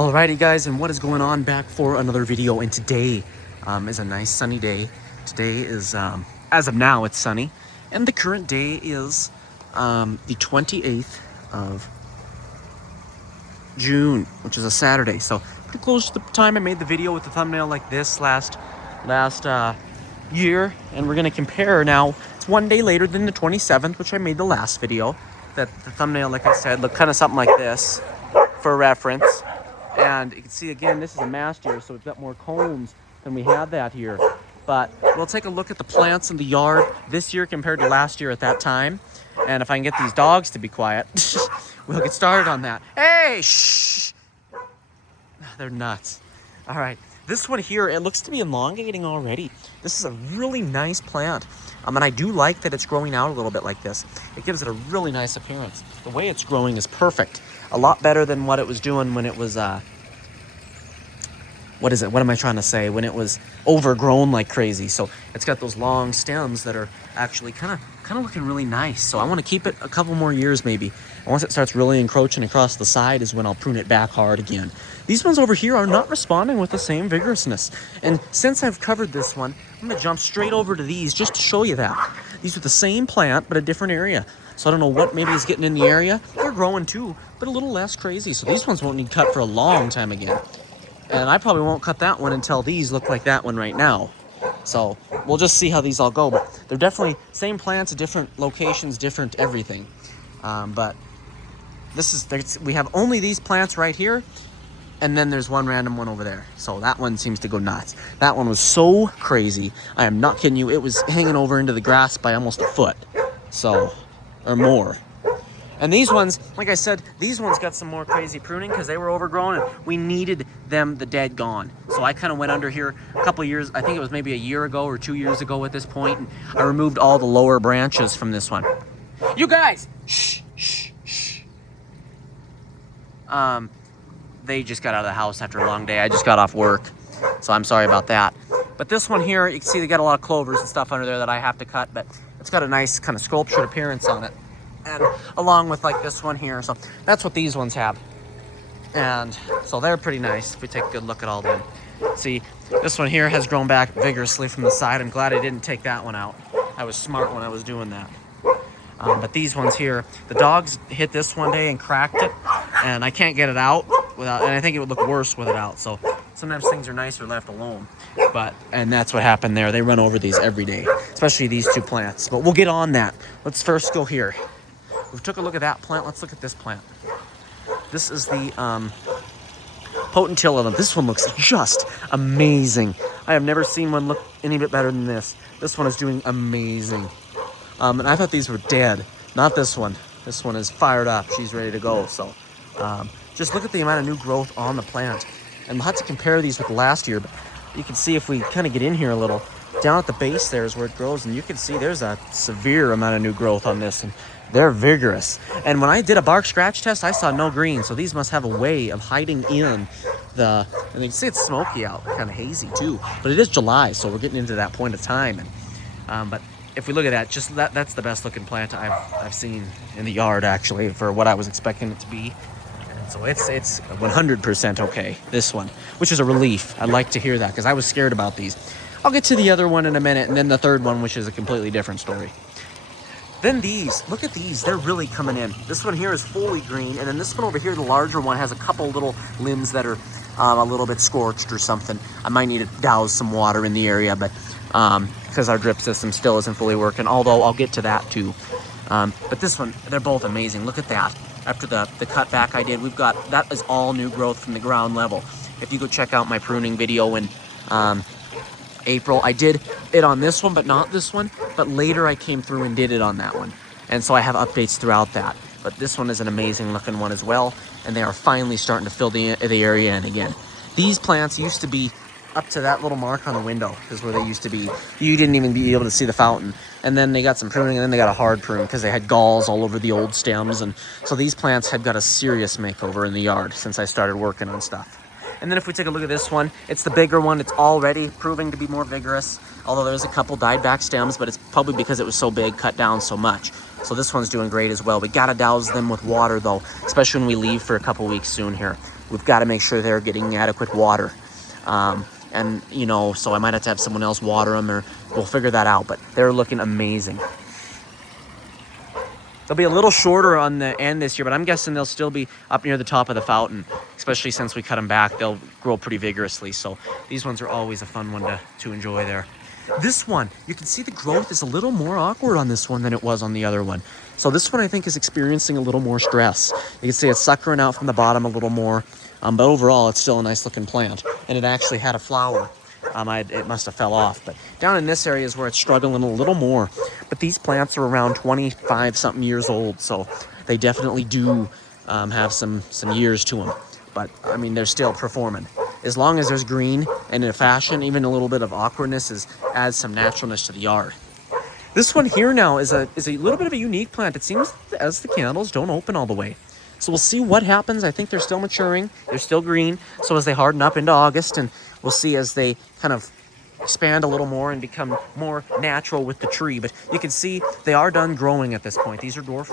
Alrighty guys, and what is going on? Back for another video, and today is a nice sunny day. Today is, as of now, it's sunny, and the current day is the 28th of June, which is a Saturday. So pretty close to the time I made the video with the thumbnail like this last year, and we're gonna compare now. It's one day later than the 27th, which I made the last video. That the thumbnail, like I said, looked kind of something like this for reference. And you can see again, this is a mast year, so we've got more cones than we had that year. But we'll take a look at the plants in the yard this year compared to last year at that time. And if I can get these dogs to be quiet, we'll get started on that. Hey, shh! They're nuts. All right, this one here, it looks to be elongating already. This is a really nice plant. And I do like that it's growing out a little bit like this. It gives it a really nice appearance. The way it's growing is perfect. A lot better than what it was doing when it was, what am I trying to say? When it was overgrown like crazy. So it's got those long stems that are actually kind of looking really nice. So I want to keep it a couple more years maybe. And once it starts really encroaching across the side is when I'll prune it back hard again. These ones over here are not responding with the same vigorousness. And since I've covered this one, I'm going to jump straight over to these just to show you that. These are the same plant, but a different area. So I don't know what maybe is getting in the area. They're growing too, but a little less crazy. So these ones won't need cut for a long time again. And I probably won't cut that one until these look like that one right now. So we'll just see how these all go. But they're definitely same plants, different locations, different everything. But we have only these plants right here. And then there's one random one over there. So that one seems to go nuts. That one was so crazy. I am not kidding you. It was hanging over into the grass by almost a foot. So, or more. And these ones, like I said, these ones got some more crazy pruning because they were overgrown and we needed them the dead gone. So I kind of went under here a couple of years, I think it was maybe a year ago or 2 years ago at this point, and I removed all the lower branches from this one. You guys! Shh, shh, shh. They just got out of the house after a long day. I just got off work, so I'm sorry about that. But this one here, you can see they got a lot of clovers and stuff under there that I have to cut, but it's got a nice kind of sculptured appearance on it. And along with like this one here, so that's what these ones have. And so they're pretty nice if we take a good look at all them. See, this one here has grown back vigorously from the side. I'm glad I didn't take that one out. I was smart when I was doing that. But these ones here, the dogs hit this one day and cracked it, and I can't get it out without, and I think it would look worse with it out. So sometimes things are nicer left alone. And that's what happened there. They run over these every day, especially these two plants. But we'll get on that. Let's first go here. We took a look at that plant. Let's look at this plant. This is the potentilla. This one looks just amazing. I have never seen one look any bit better than this. This one is doing amazing. And I thought these were dead. Not this one. This one is fired up. She's ready to go. So just look at the amount of new growth on the plant. And we'll have to compare these with last year. But you can see if we kind of get in here a little, down at the base there is where it grows. And you can see there's a severe amount of new growth on this. And they're vigorous. And when I did a bark scratch test, I saw no green. So these must have a way of hiding in and you can see it's smoky out, kind of hazy too. But it is July, so we're getting into that point of time. And but if we look at that, just that's the best looking plant I've seen in the yard actually for what I was expecting it to be. And so it's 100% okay, this one, which is a relief. I'd like to hear that because I was scared about these. I'll get to the other one in a minute, and then the third one, which is a completely different story. Then these, look at these, they're really coming in. This one here is fully green, and then this one over here, the larger one, has a couple little limbs that are a little bit scorched or something. I might need to douse some water in the area, but because our drip system still isn't fully working, although I'll get to that too. But this one, they're both amazing. Look at that. After the cut back I did, that is all new growth from the ground level. If you go check out my pruning video in April, I did it on this one, but not this one. But later I came through and did it on that one. And so I have updates throughout that. But this one is an amazing looking one as well. And they are finally starting to fill the area in again. These plants used to be up to that little mark on the window is where they used to be. You didn't even be able to see the fountain. And then they got some pruning, and then they got a hard prune because they had galls all over the old stems. And so these plants have got a serious makeover in the yard since I started working on stuff. And then if we take a look at this one, it's the bigger one. It's already proving to be more vigorous, although there's a couple died back stems, but it's probably because it was so big, cut down so much. So this one's doing great as well. We gotta douse them with water though, especially when we leave for a couple weeks soon here. we've got to make sure they're getting adequate water. And, you know, so I might have to have someone else water them, or we'll figure that out. But they're looking amazing. They'll be a little shorter on the end this year, but I'm guessing they'll still be up near the top of the fountain, especially since we cut them back. They'll grow pretty vigorously. So these ones are always a fun one to enjoy there. This one, you can see the growth is a little more awkward on this one than it was on the other one. So this one I think is experiencing a little more stress. You can see it's suckering out from the bottom a little more, but overall it's still a nice looking plant. And it actually had a flower. It must have fell off, but down in this area is where it's struggling a little more. But these plants are around 25 something years old, so they definitely do have some years to them. But I mean, they're still performing. As long as there's green and in a fashion, even a little bit of awkwardness adds some naturalness to the yard. This one here now is a little bit of a unique plant. It seems as the candles don't open all the way. So we'll see what happens. I think they're still maturing. They're still green. So as they harden up into August, and we'll see as they kind of expand a little more and become more natural with the tree. But you can see they are done growing at this point. These are dwarf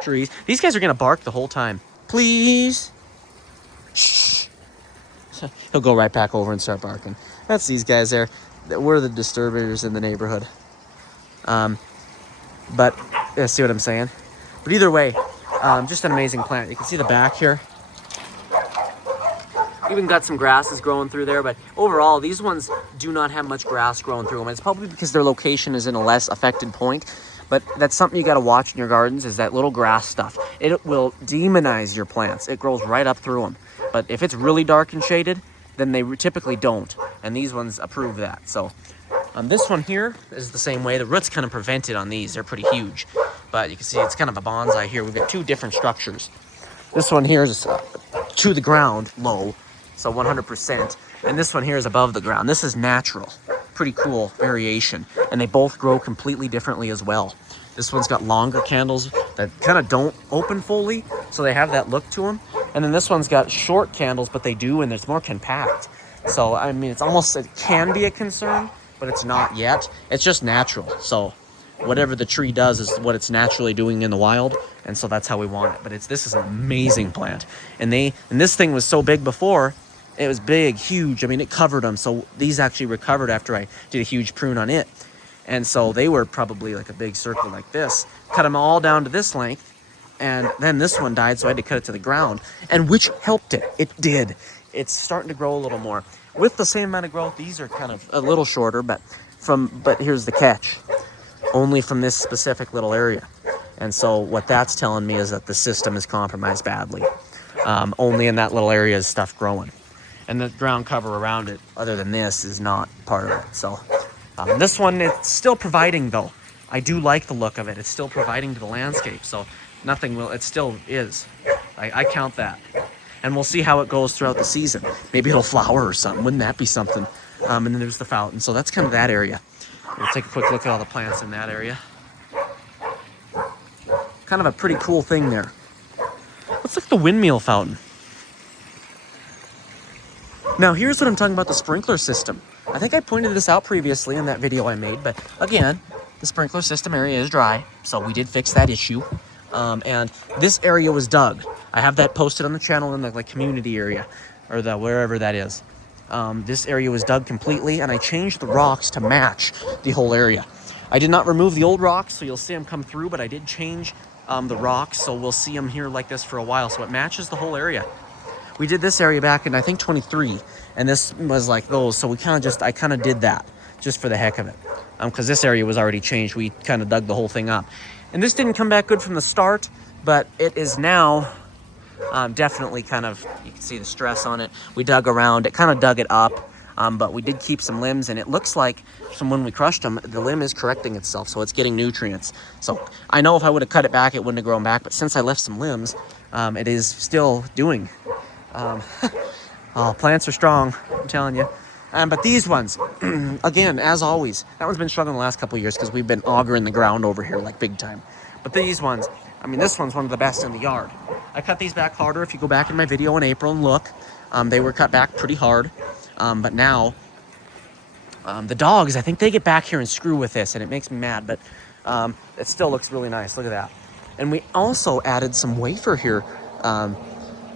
trees. These guys are going to bark the whole time. Please. Shh. He'll go right back over and start barking. That's these guys there. We're the disturbers in the neighborhood. But see what I'm saying? But either way, just an amazing plant. You can see the back here. Even got some grasses growing through there, but overall these ones do not have much grass growing through them. It's probably because their location is in a less affected point, but that's something you got to watch in your gardens, is that little grass stuff. It will demonize your plants. It grows right up through them. But if it's really dark and shaded, then they typically don't, and these ones approve that. So this one here is the same way. The roots kind of prevent it on these. They're pretty huge, but you can see it's kind of a bonsai here. We've got two different structures. This one here is to the ground, low, so 100%. And this one here is above the ground. This is natural. Pretty cool variation. And they both grow completely differently as well. This one's got longer candles that kind of don't open fully, so they have that look to them. And then this one's got short candles, but they do, and it's more compact. So, I mean, it can be a concern, but it's not yet. It's just natural. So whatever the tree does is what it's naturally doing in the wild, and so that's how we want it. But this is an amazing plant. And this thing was so big before. It was big, huge. I mean, it covered them. So these actually recovered after I did a huge prune on it. And so they were probably like a big circle like this. Cut them all down to this length. And then this one died, so I had to cut it to the ground. And which helped it. It did. It's starting to grow a little more. With the same amount of growth, these are kind of a little shorter, but here's the catch. Only from this specific little area. And so what that's telling me is that the system is compromised badly. Only in that little area is stuff growing. And the ground cover around it, other than this, is not part of it. So this one, it's still providing, though. I do like the look of it. It's still providing to the landscape. So it still is. I count that. And we'll see how it goes throughout the season. Maybe it'll flower or something. Wouldn't that be something? And then there's the fountain. So that's kind of that area. We'll take a quick look at all the plants in that area. Kind of a pretty cool thing there. Let's look at the windmill fountain. Now here's what I'm talking about, the sprinkler system. I think I pointed this out previously in that video I made, but again, the sprinkler system area is dry, so we did fix that issue. And this area was dug. I have that posted on the channel in the community area, or wherever that is. This area was dug completely, and I changed the rocks to match the whole area. I did not remove the old rocks, so you'll see them come through, but I did change the rocks, so we'll see them here like this for a while, so it matches the whole area. We did this area back in, I think, 23, and this was like those, so I kind of did that just for the heck of it, because this area was already changed. We kind of dug the whole thing up, and this didn't come back good from the start, but it is now definitely kind of, you can see the stress on it. We dug around it, kind of dug it up, but we did keep some limbs, and it looks like from when we crushed them, the limb is correcting itself, so it's getting nutrients. So I know if I would have cut it back, it wouldn't have grown back, but since I left some limbs, it is still doing. Plants are strong, I'm telling you. But these ones, again, as always, that one's been struggling the last couple of years because we've been augering the ground over here like big time. But these ones, I mean, this one's one of the best in the yard. I cut these back harder. If you go back in my video in April and look, they were cut back pretty hard. But now, the dogs, I think they get back here and screw with this, and it makes me mad. But it still looks really nice. Look at that. And we also added some wafer here,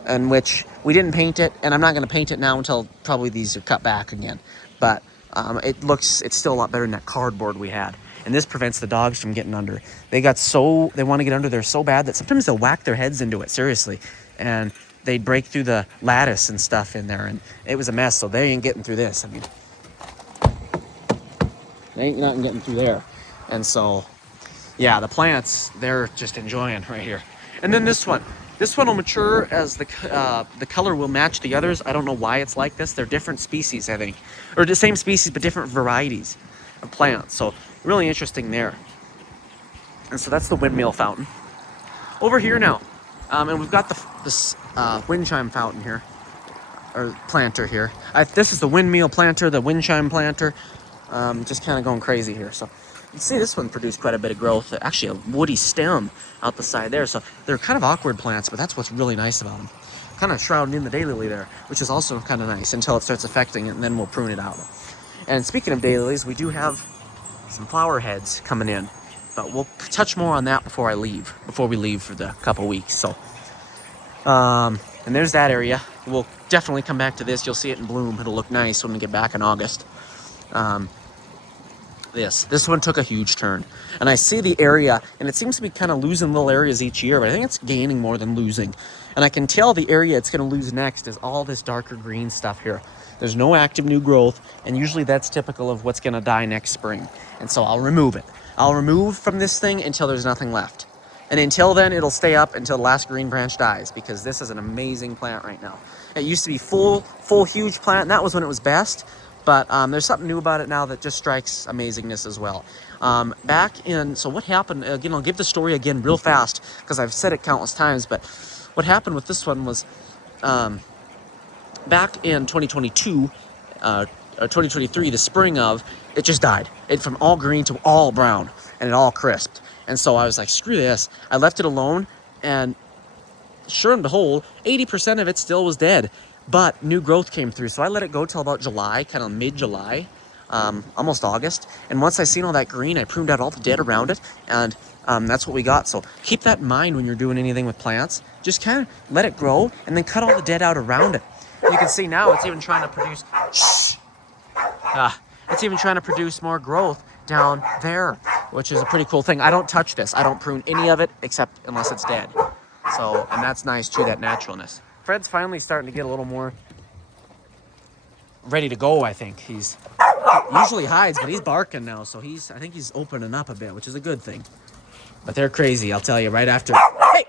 in which We didn't paint it, and I'm not going to paint it now until probably these are cut back again. But it's still a lot better than that cardboard we had. And this prevents the dogs from getting under. They want to get under there so bad that sometimes they'll whack their heads into it, seriously. And they'd break through the lattice and stuff in there, and it was a mess, so they ain't getting through this. I mean, they ain't nothing getting through there. And so, yeah, the plants, they're just enjoying right here. And then this one will mature as the color will match the others. I don't know why it's like this. They're different species, I think. Or the same species, but different varieties of plants. So really interesting there. And so that's the windmill fountain. Over here now, and we've got this wind chime fountain here, or planter here. This is the windmill planter, the wind chime planter. Just kind of going crazy here. So you can see this one produced quite a bit of growth. Actually, a woody stem out the side there. So they're kind of awkward plants, but that's what's really nice about them. Kind of shrouded in the daylily there, which is also kind of nice until it starts affecting it, and then we'll prune it out. And speaking of daylilies, we do have some flower heads coming in, but we'll touch more on that before we leave for the couple weeks. So, and there's that area. We'll definitely come back to this. You'll see it in bloom. It'll look nice when we get back in August. This one took a huge turn, and I see the area, and it seems to be kind of losing little areas each year, but I think it's gaining more than losing. And I can tell the area it's going to lose next is all this darker green stuff here. There's no active new growth, and usually that's typical of what's going to die next spring. And so I'll remove it. I'll remove from this thing until there's nothing left. And until then, it'll stay up until the last green branch dies, because this is an amazing plant right now. It used to be full, huge plant, and that was when it was best. But there's something new about it now that just strikes amazingness as well. So what happened, again, I'll give the story again real fast, because I've said it countless times, but what happened with this one was back in 2022, or 2023, the spring of, it just died. It from all green to all brown, and it all crisped. And so I was like, screw this. I left it alone, and sure and behold, 80% of it still was dead. But new growth came through, so I let it go till about July, kind of mid-July, almost August. And once I seen all that green, I pruned out all the dead around it, and that's what we got. So keep that in mind when you're doing anything with plants. Just kind of let it grow, and then cut all the dead out around it. You can see now it's even trying to produce. It's even trying to produce more growth down there, which is a pretty cool thing. I don't touch this. I don't prune any of it except unless it's dead. So, and that's nice too, that naturalness. Fred's finally starting to get a little more ready to go, I think. He usually hides, but he's barking now, so I think he's opening up a bit, which is a good thing. But they're crazy, I'll tell you, right after. Hey!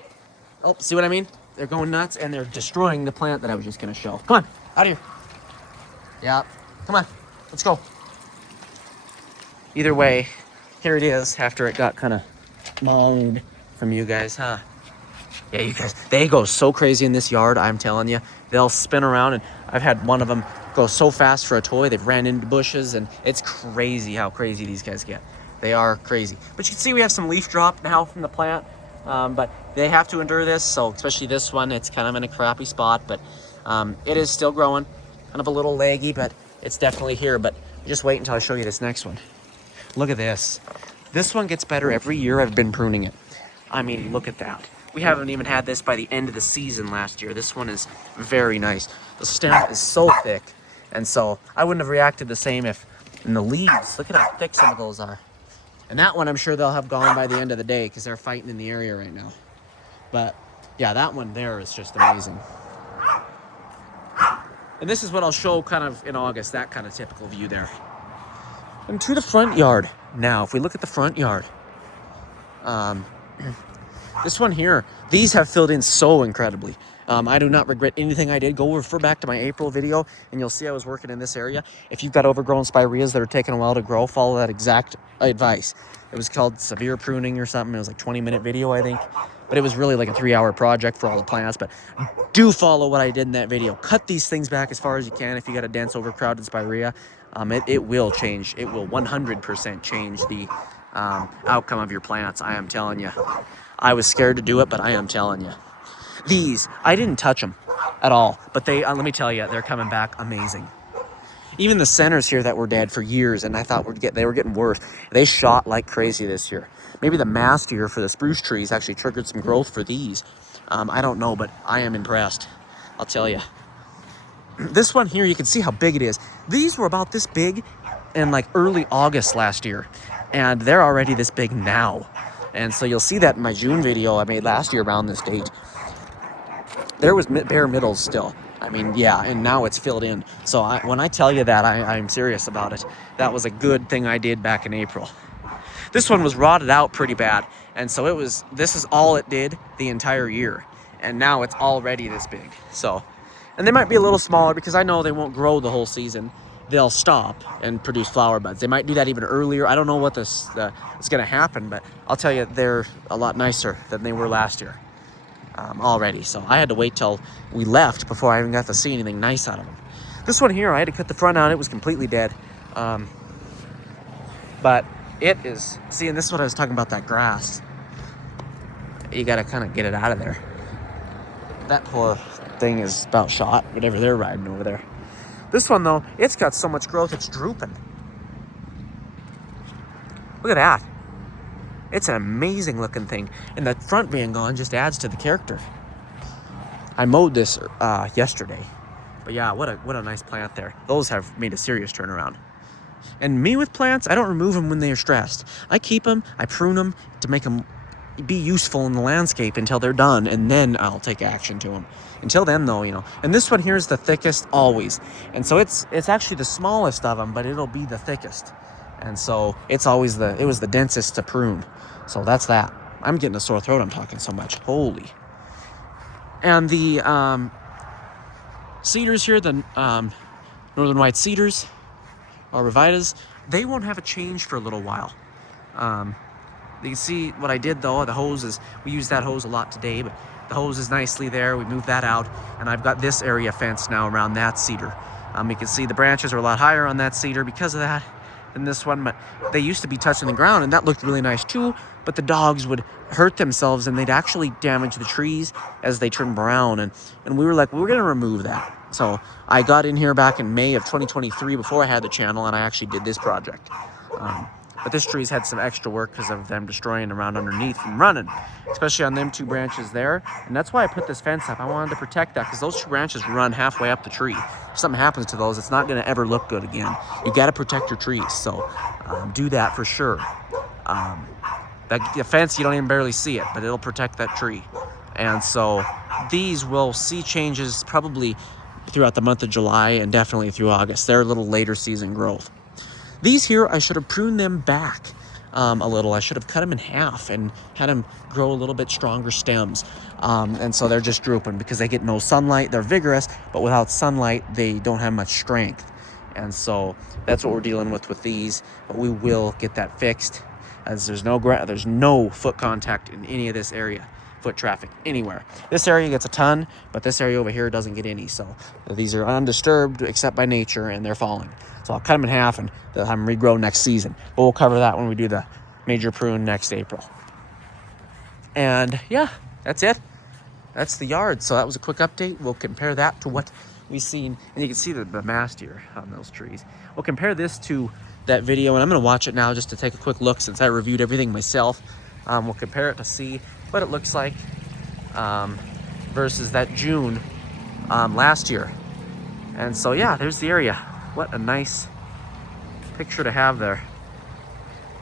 Oh, see what I mean? They're going nuts, and they're destroying the plant that I was just going to show. Come on, out of here. Yeah, come on, let's go. Either way, here it is after it got kind of moaned from you guys, huh? Yeah, you guys, they go so crazy in this yard, I'm telling you. They'll spin around, and I've had one of them go so fast for a toy, they've ran into bushes, and it's crazy how crazy these guys get. They are crazy. But you can see we have some leaf drop now from the plant, but they have to endure this, so especially this one, it's kind of in a crappy spot, but it is still growing. Kind of a little leggy, but it's definitely here. But just wait until I show you this next one. Look at this. This one gets better every year I've been pruning it. I mean, look at that. We haven't even had this by the end of the season last year. This one is very nice. The stem is so thick, and so I wouldn't have reacted the same if in the leaves. Look at how thick some of those are. And that one, I'm sure they'll have gone by the end of the day because they're fighting in the area right now. But yeah, that one there is just amazing. And this is what I'll show kind of in August, that kind of typical view there. And to the front yard. Now, if we look at the front yard, this one here, these have filled in so incredibly. I do not regret anything I did. Go refer back to my April video, and you'll see I was working in this area. If you've got overgrown spireas that are taking a while to grow, follow that exact advice. It was called severe pruning or something. It was like a 20-minute video, I think. But it was really like a 3-hour project for all the plants. But do follow what I did in that video. Cut these things back as far as you can if you got a dense, overcrowded spirea. It will change. It will 100% change the outcome of your plants. I am telling you. I was scared to do it, but I am telling you. These, I didn't touch them at all. But they, let me tell you, they're coming back amazing. Even the centers here that were dead for years, and I thought they were getting worse. They shot like crazy this year. Maybe the mast here for the spruce trees actually triggered some growth for these. I don't know, but I am impressed. I'll tell you. This one here, you can see how big it is. These were about this big in like early August last year, and they're already this big now. And so you'll see that in my June video I made last year around this date. There was bare middles still. I mean, yeah, and now it's filled in. So when I tell you that, I'm serious about it. That was a good thing I did back in April. This one was rotted out pretty bad, and so this is all it did the entire year, and now it's already this big. So, and they might be a little smaller because I know they won't grow the whole season. They'll stop and produce flower buds. They might do that even earlier. I don't know what is going to happen, but I'll tell you, they're a lot nicer than they were last year already. So I had to wait till we left before I even got to see anything nice out of them. This one here, I had to cut the front out. It was completely dead. But it is, see, and this is what I was talking about, that grass. You got to kind of get it out of there. That poor thing is about shot, whatever they're riding over there. This one, though, it's got so much growth, it's drooping. Look at that. It's an amazing looking thing. And the front being gone just adds to the character. I mowed this yesterday. But yeah, what a nice plant there. Those have made a serious turnaround. And me with plants, I don't remove them when they are stressed. I keep them, I prune them to make them be useful in the landscape until they're done, and then I'll take action to them. Until then, though, and this one here is the thickest always. And so it's actually the smallest of them, but it'll be the thickest. And so it's always it was the densest to prune. So that's that. I'm getting a sore throat, I'm talking so much. Holy. And the cedars here, the northern white cedars, or Revitas, they won't have a change for a little while. You can see what I did though, the hoses, we used that hose a lot today, but the hose is nicely there. We moved that out, and I've got this area fenced now around that cedar. You can see the branches are a lot higher on that cedar because of that than this one, but they used to be touching the ground, and that looked really nice too, but the dogs would hurt themselves and they'd actually damage the trees as they trim around, and we were like, we're gonna remove that. So I got in here back in May of 2023 before I had the channel, and I actually did this project. But this tree's had some extra work because of them destroying around underneath and running, especially on them two branches there. And that's why I put this fence up. I wanted to protect that because those two branches run halfway up the tree. If something happens to those, it's not going to ever look good again. You got to protect your trees. So do that for sure. The fence, you don't even barely see it, but it'll protect that tree. And so these will see changes probably throughout the month of July and definitely through August. They're a little later season growth. These here, I should have pruned them back a little. I should have cut them in half and had them grow a little bit stronger stems. And so they're just drooping because they get no sunlight. They're vigorous, but without sunlight, they don't have much strength. And so that's what we're dealing with these. But we will get that fixed, as there's no foot contact in any of this area. Foot traffic anywhere. This area gets a ton, but this area over here doesn't get any. So these are undisturbed except by nature, and they're falling. So I'll cut them in half and they'll have them regrow next season. But we'll cover that when we do the major prune next April. And yeah, that's it. That's the yard. So that was a quick update. We'll compare that to what we've seen. And you can see the mast here on those trees. We'll compare this to that video, and I'm going to watch it now just to take a quick look since I reviewed everything myself. We'll compare it to see what it looks like versus that June last year. And so yeah, there's the area. What a nice picture to have there.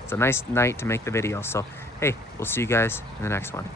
It's a nice night to make the video. So hey, we'll see you guys in the next one.